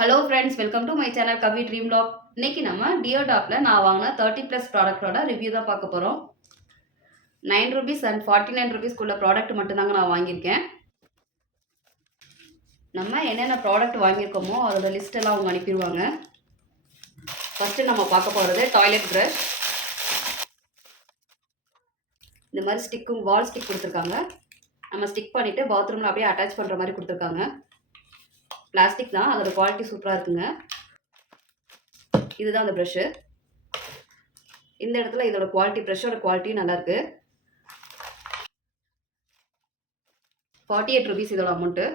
Hello friends, welcome to my channel Kavi dream log. இன்னைக்கு நம்ம டியோடாப்பில் நான் வாங்கின 30+ ப்ராடக்ட்டோட ரிவ்யூ தான் பார்க்க போகிறோம். 9 ரூபீஸ் அண்ட் 49 ரூபீஸ்க்குள்ள ப்ராடக்ட் மட்டும்தாங்க நான் வாங்கியிருக்கேன். நம்ம என்னென்ன ப்ராடக்ட் வாங்கியிருக்கோமோ அதோட லிஸ்ட்டெல்லாம் அவங்க அனுப்பிடுவாங்க. ஃபஸ்ட்டு நம்ம பார்க்க போகிறது டாய்லெட் ப்ரஷ். இந்த மாதிரி ஸ்டிக்கும் வால் ஸ்டிக் கொடுத்துருக்காங்க. நம்ம ஸ்டிக் பண்ணிவிட்டு பாத்ரூமில் அப்படியே அட்டாச் பண்ணுற மாதிரி கொடுத்துருக்காங்க. பிளாஸ்டிக் தான், அதோட குவாலிட்டி சூப்பராக இருக்குங்க. இதுதான் அந்த ப்ரஷ்ஷு. இந்த இடத்துல இதோட குவாலிட்டி, ப்ரஷ்ஷோட குவாலிட்டி நல்லாயிருக்கு. 48 ரூபீஸ் இதோட அமௌண்ட்டு.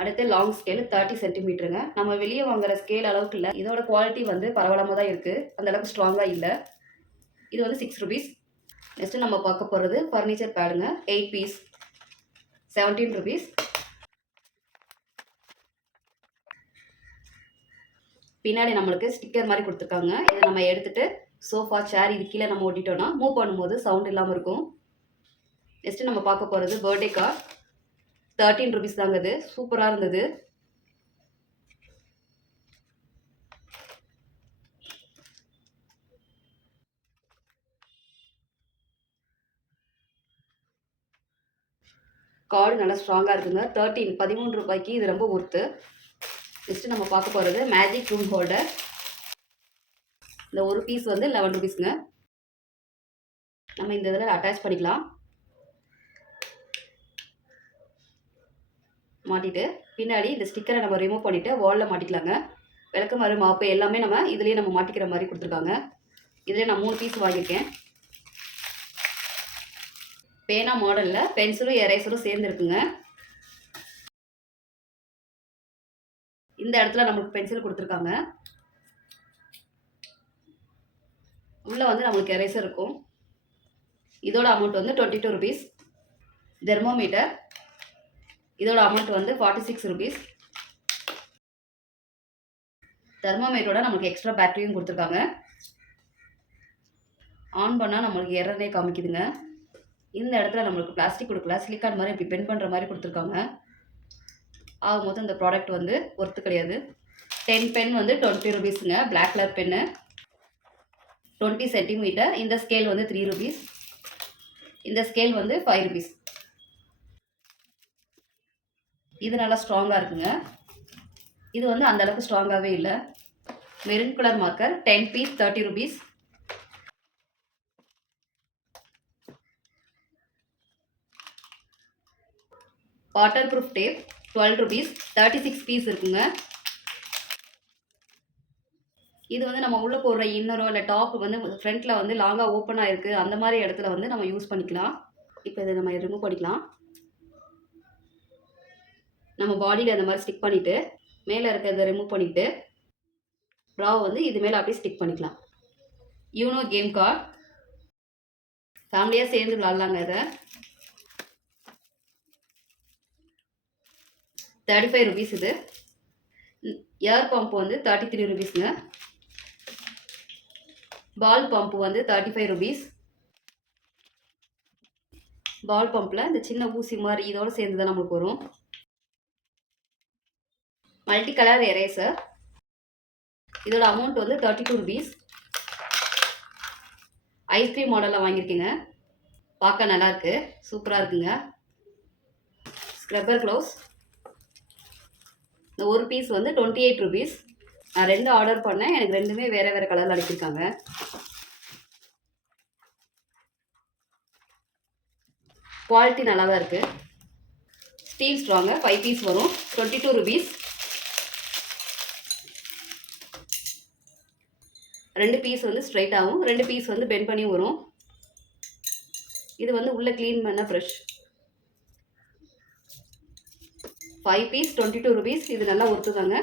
அடுத்து லாங் ஸ்கேல் 30 சென்டிமீட்டருங்க. நம்ம வெளியே வாங்குற ஸ்கேல் அளவுக்கு இல்லை, இதோட குவாலிட்டி வந்து பரவலாமல் தான் இருக்குது, அந்தளவுக்கு ஸ்ட்ராங்காக இல்லை. இது வந்து 6 ரூபீஸ். நெக்ஸ்ட்டு நம்ம பார்க்க போகிறது ஃபர்னிச்சர் பேடுங்க. 8 piece 17 rupees. பின்னாடி நம்மளுக்கு ஸ்டிக்கர் மாதிரி கொடுத்துருக்காங்க. இதை நம்ம எடுத்துகிட்டு சோஃபா, சேர் இது கீழே நம்ம ஒட்டிட்டோன்னா மூவ் பண்ணும்போது சவுண்ட் இல்லாமல் இருக்கும். நெக்ஸ்ட்டு நம்ம பார்க்க போகிறது பர்த்டே கார்டு. 13 ரூபீஸ் தாங்க. இது சூப்பராக இருந்தது. கார்டு நல்லா ஸ்ட்ராங்காக இருக்குங்க. 13 ரூபாய்க்கு இது ரொம்ப ஒர்த்து. நெக்ஸ்ட்டு நம்ம பார்க்க போகிறது மேஜிக் ரூம் ஹோல்டர். இந்த ஒரு பீஸ் வந்து 11 ரூபீஸுங்க. நம்ம இந்த இதில் அட்டாச் பண்ணிக்கலாம். மாட்டிட்டு பின்னாடி இந்த ஸ்டிக்கரை நம்ம ரிமூவ் பண்ணிவிட்டு வாலில் மாட்டிக்கலாங்க. விளக்குமாறு, மாப்பு எல்லாமே நம்ம இதுலேயே நம்ம மாட்டிக்கிற மாதிரி கொடுத்துருக்காங்க. இதில் நான் 3 பீஸ் வாங்கியிருக்கேன். பேனா மாடலில் பென்சிலும் எரேசரும் சேர்ந்துருக்குங்க. இந்த இடத்துல நம்மளுக்கு பென்சில் கொடுத்துருக்காங்க. உள்ளே வந்து நம்மளுக்கு எரேசர் இருக்கும். இதோட அமௌண்ட் வந்து 22 ரூபீஸ். தெர்மோமீட்டர், இதோட அமௌண்ட் வந்து 46 ரூபீஸ். தெர்மோமீட்டரோட நம்மளுக்கு எக்ஸ்ட்ரா பேட்டரியும் கொடுத்துருக்காங்க. ஆன் பண்ணால் நம்மளுக்கு எரர்னே காமிக்குதுங்க. இந்த இடத்துல நம்மளுக்கு பிளாஸ்டிக் கொடுக்கல, சிலிக்கான் மாதிரி இப்படி பென் பண்ணுற மாதிரி கொடுத்துருக்காங்க. ஆகும்போது இந்த ப்ராடக்ட் வந்து ஒர்த்து கிடையாது. 10 பென் வந்து 20 ரூபீஸுங்க. Black colour pen 20 centimetre. இந்த ஸ்கேல் வந்து 3 ரூபீஸ். இந்த ஸ்கேல் வந்து 5 ரூபீஸ். இது நல்லா ஸ்ட்ராங்காக இருக்குங்க. இது வந்து அந்தளவுக்கு ஸ்ட்ராங்காகவே இல்லை. Maroon colour marker 10 piece 30 rupees. Water proof tape 12 rupees. 36 piece இருக்குங்க. இது வந்து நம்ம உள்ளே போடுற இன்னரோ இல்லை டாப் வந்து ஃப்ரண்ட்டில் வந்து லாங்காக ஓப்பனாக இருக்குது, அந்த மாதிரி இடத்துல வந்து நம்ம யூஸ் பண்ணிக்கலாம். இப்போ இதை நம்ம ரிமூவ் பண்ணிக்கலாம். நம்ம பாடியில் அந்த மாதிரி ஸ்டிக் பண்ணிவிட்டு மேலே இருக்கிறத ரிமூவ் பண்ணிவிட்டு ப்ராவை வந்து இது மேலே அப்படியே ஸ்டிக் பண்ணிக்கலாம். யூனோ கேம் கார்டு, ஃபேமிலியாக சேர்ந்து விளாட்லாங்க. இதை 35 ரூபீஸ். இது ஏர் பம்ப் வந்து 33 ரூபீஸுங்க. பால் பம்ப் வந்து 35 ரூபீஸ். பால் பம்பில் இந்த சின்ன ஊசி மாதிரி இதோடு சேர்ந்து தான் நம்மளுக்கு வரும். மல்டி கலர் எரேசர், இதோட அமௌண்ட் வந்து 32 ரூபீஸ். ஐஸ்கிரீம் மாடலில் வாங்கியிருக்கேங்க. பார்க்க நல்லாயிருக்கு, சூப்பராக இருக்குங்க. ஸ்க்ரப்பர் க்ளவுஸ், இந்த ஒரு பீஸ் வந்து 28 ரூபீஸ். நான் 2 ஆர்டர் பண்ணேன், எனக்கு 2மே வேறு வேறு கலரில் அனுப்பியிருக்காங்க. குவாலிட்டி நல்லா தான் இருக்குது. ஸ்டீல் ஸ்ட்ராங்கு 5 பீஸ் வரும், 22 ரூபீஸ். 2 பீஸ் வந்து ஸ்ட்ரைட்டாகவும் 2 பீஸ் வந்து பெண்ட் பண்ணியும் வரும். இது வந்து உள்ளே க்ளீன் பண்ண ப்ரஷ். 5 piece 22 rupees. இது நல்லா ஒர்த்துதாங்க.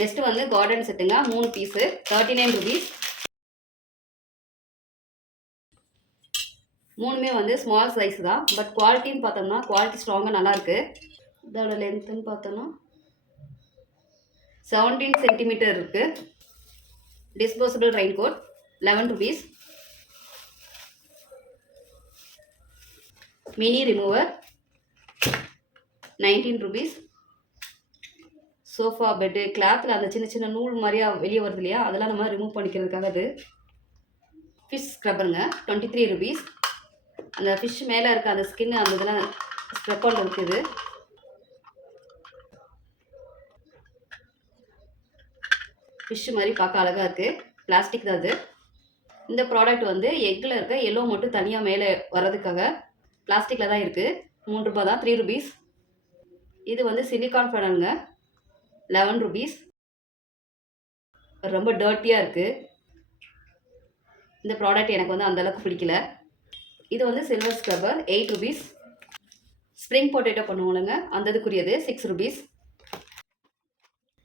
நெக்ஸ்ட்டு வந்து கார்டன் செட்டுங்க. 3 பீஸு 39 ரூபீஸ். 3மே வந்து ஸ்மால் சைஸ் தான். பட் குவாலிட்டின்னு பார்த்தோம்னா குவாலிட்டி ஸ்ட்ராங்காக நல்லாயிருக்கு. இதோட லென்த்துன்னு பார்த்தோன்னா 17 சென்டிமீட்டர் இருக்குது. Disposable rain coat 11 rupees. Mini remover 19 rupees. Sofa, bed, கிளாத்தில் அந்த சின்ன சின்ன நூல் மாதிரியா வெளியே வருது இல்லையா, அதெல்லாம் நம்ம ரிமூவ் பண்ணிக்கிறதுக்காக அது. ஃபிஷ் ஸ்க்ரப்பருங்க, 23 ருபீஸ். அந்த ஃபிஷ் மேலே இருக்க அந்த ஸ்கின் அந்த இதெல்லாம் ஸ்க்ரப் பண்ணுறதுக்கு இது. ஃபிஷ் மாதிரி பார்க்க அழகாக இருக்குது, பிளாஸ்டிக் தான் அது. இந்த ப்ராடக்ட் வந்து எக்கில் இருக்க எல்லோ மட்டும் தனியாக மேலே வர்றதுக்காக பிளாஸ்டிக்கில் தான் இருக்குது. 3 ரூபாய் தான், 3 ருபீஸ். இது வந்து சிலிகான் ஃபனலுங்க, 11 ருபீஸ். ரொம்ப டர்ட்டியாக இருக்குது. இந்த ப்ராடக்ட் எனக்கு வந்து அந்தளவுக்கு பிடிக்கல. இது வந்து silver scrubber, 8 rupees. Spring potato பண்ணுவோம்லங்க, அந்த இதுக்குரியது 6 ருபீஸ்.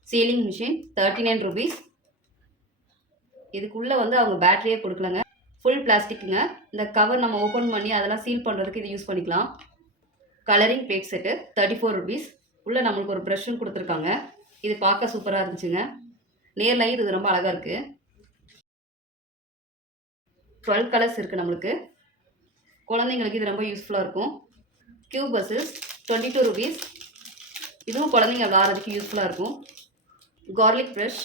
Sealing machine, 39 rupees. இதுக்குள்ளே வந்து அவங்க பேட்டரியே கொடுக்கலங்க, ஃபுல் பிளாஸ்டிக்குங்க. இந்த கவர் நம்ம ஓப்பன் பண்ணி அதெல்லாம் சீல் பண்ணுறதுக்கு இது யூஸ் பண்ணிக்கலாம். Colouring plate set, 34 rupees. உள்ளே நம்மளுக்கு ஒரு ப்ரஷ்ஷும் கொடுத்துருக்காங்க. இது பார்க்க சூப்பராக இருந்துச்சுங்க. நேர்லையும் இது ரொம்ப அழகாக இருக்குது. 12 கலர்ஸ் இருக்குது நம்மளுக்கு. குழந்தைங்களுக்கு இது ரொம்ப யூஸ்ஃபுல்லாக இருக்கும். Cube buses, 22 rupees. இதுவும் குழந்தைங்க விளாட்றதுக்கு யூஸ்ஃபுல்லாக இருக்கும். கார்லிக் ப்ரஷ்,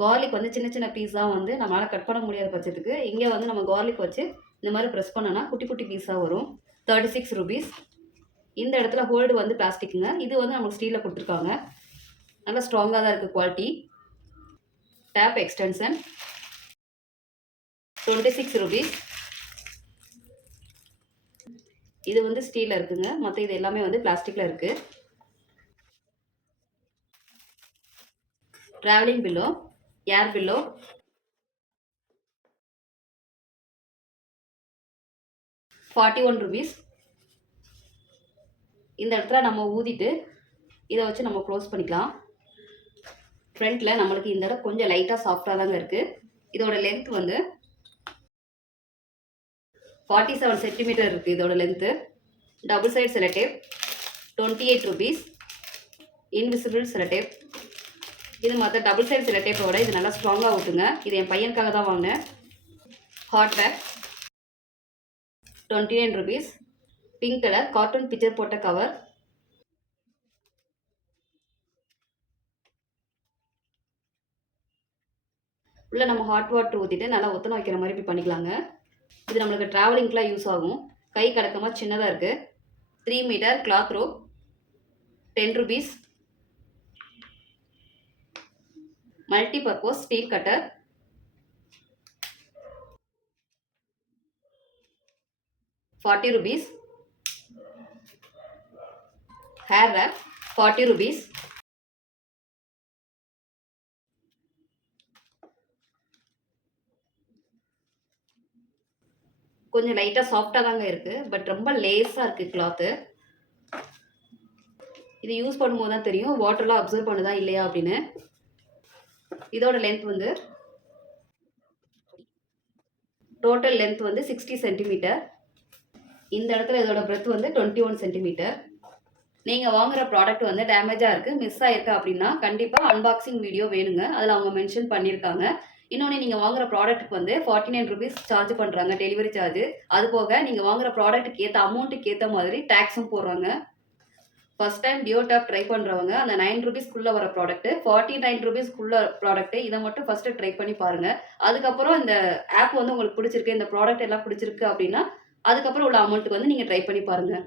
கார்லிக் வந்து சின்ன சின்ன பீஸாக வந்து நம்மளால் கட் பண்ண முடியாத பட்சத்துக்கு இங்கே வந்து நம்ம கார்லிக் வச்சு இந்த மாதிரி ப்ரெஸ் பண்ணோன்னா குட்டி குட்டி பீஸாக வரும். 36 ருபீஸ். இந்த இடத்துல ஹோல்டு வந்து பிளாஸ்டிக்குங்க. இது வந்து நமக்கு ஸ்டீலில் கொடுத்துருக்காங்க. நல்லா ஸ்ட்ராங்காக தான் இருக்குது குவாலிட்டி. Tape extension, 26 rupees. இது வந்து ஸ்டீலில் இருக்குங்க, மற்ற இது எல்லாமே வந்து பிளாஸ்டிக்கில் இருக்குது. ட்ராவலிங் பில்லோ, ஏர் பில்லோ, 41 ருபீஸ். இந்த இடத்துல நம்ம ஊதிட்டு இதை வச்சு நம்ம க்ளோஸ் பண்ணிக்கலாம். ஃப்ரண்ட்டில் நம்மளுக்கு இந்த இடம் கொஞ்சம் லைட்டாக சாஃப்டாக தாங்க இருக்குது. இதோட லென்த் வந்து 47 சென்டிமீட்டர் இருக்குது இதோட length. Double side sellotape, 28 rupees. Invisible sellotape. இது மற்ற டபுள் சைட் செலோடேப்போட இது நல்லா ஸ்ட்ராங்காக ஊற்றுங்க. இது என் பையனுக்காக தான் வாங்கினேன். Hot pack, 29 rupees. Pink colour cartoon picture போட்ட கவர். உள்ள நம்ம ஹாட் வாட்டர் ஊற்றிட்டு நல்லா ஒத்தனை வைக்கிற மாதிரி இப்படி பண்ணிக்கலாங்க. இது நம்மளுக்கு ட்ராவலிங்க்கெலாம் யூஸ் ஆகும். கை கடக்கமாக சின்னதாக இருக்குது. 3 metre cloth roll, 10 rupees. Multi purpose steel cutter, 40 rupees. Hair wrap, 40 rupees. கொஞ்சம் லைட்டாக சாஃப்டாக தாங்க இருக்குது, பட் ரொம்ப லேஸாக இருக்குது கிளாத்து. இது யூஸ் பண்ணும்போது தான் தெரியும் வாட்டர்லாம் அப்சர்வ் பண்ணுதா இல்லையா அப்படின்னு. இதோட லென்த் வந்து டோட்டல் லென்த் வந்து 60 சென்டிமீட்டர். இந்த இடத்துல இதோட பிரெத் வந்து 21 சென்டிமீட்டர். நீங்கள் வாங்குகிற ப்ராடக்ட் வந்து டேமேஜாக இருக்குது, மிஸ் ஆகிருக்கு அப்படின்னா கண்டிப்பாக அன்பாக்சிங் வீடியோ வேணுங்க. அதில் அவங்க மென்ஷன் பண்ணியிருக்காங்க. இன்னொன்று, நீங்கள் வாங்குகிற ப்ராடக்ட்டுக்கு வந்து 49 ருபீஸ் சார்ஜ் பண்ணுறாங்க டெலிவரி சார்ஜ். அது போக நீங்கள் வாங்குகிற ப்ராடக்ட்டுக்கு ஏற்ற அமௌண்ட்டுக்கு ஏற்ற மாதிரி டேக்ஸும் போடுறாங்க. ஃபஸ்ட் டைம் டியோ டேப் ட்ரை பண்ணுறவங்க அந்த 9 ருபீஸ்க்குள்ளே வர ப்ராடக்ட்டு, 49 ருபீஸ்க்குள்ளே ப்ராடக்ட்டு, இதை மட்டும் ஃபஸ்ட்டு ட்ரை பண்ணி பாருங்கள். அதுக்கப்புறம் இந்த ஆப் வந்து உங்களுக்கு பிடிச்சிருக்கு, இந்த ப்ராடக்ட் எல்லாம் பிடிச்சிருக்கு அப்படின்னா அதுக்கப்புறம் உள்ள அமௌண்ட்டுக்கு வந்து நீங்கள் ட்ரை பண்ணி பாருங்கள்.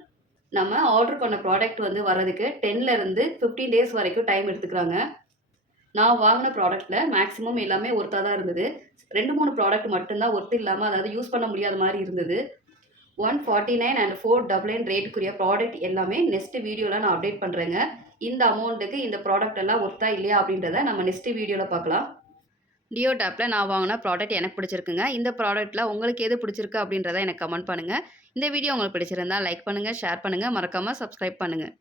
நம்ம ஆர்டர் பண்ண ப்ராடக்ட் வந்து வர்றதுக்கு 10லேருந்து 15 டேஸ் வரைக்கும் டைம் எடுத்துக்கிறாங்க. நான் வாங்கின ப்ராடக்ட்டில் மேக்ஸிமம் எல்லாமே ஒர்த்தாக தான் இருந்தது. 2-3 ப்ராடக்ட் மட்டும்தான் ஒர்த் இல்லாமல், அதாவது யூஸ் பண்ண முடியாத மாதிரி இருந்தது. 149 அண்ட் 499 ரேட்டுக்குரிய ப்ராடக்ட் எல்லாமே நெக்ஸ்ட் வீடியோவில் நான் அப்டேட் பண்ணுறேங்க. இந்த அமௌண்ட்டுக்கு இந்த ப்ராடக்ட் எல்லாம் ஒர்த்தா இல்லையா அப்படின்றத நம்ம நெக்ஸ்ட் வீடியோவில் பார்க்கலாம். டியோ டேப்பில் நான் வாங்கின ப்ராடக்ட் எனக்கு பிடிச்சிருக்குங்க. இந்த ப்ராடக்ட்டில் உங்களுக்கு எது பிடிச்சிருக்கு அப்படின்றத எனக்கு கமெண்ட் பண்ணுங்கள். இந்த வீடியோ உங்களுக்கு பிடிச்சிருந்தா லைக் பண்ணுங்கள், ஷேர் பண்ணுங்கள், மறக்காமல் சப்ஸ்கிரைப் பண்ணுங்கள்.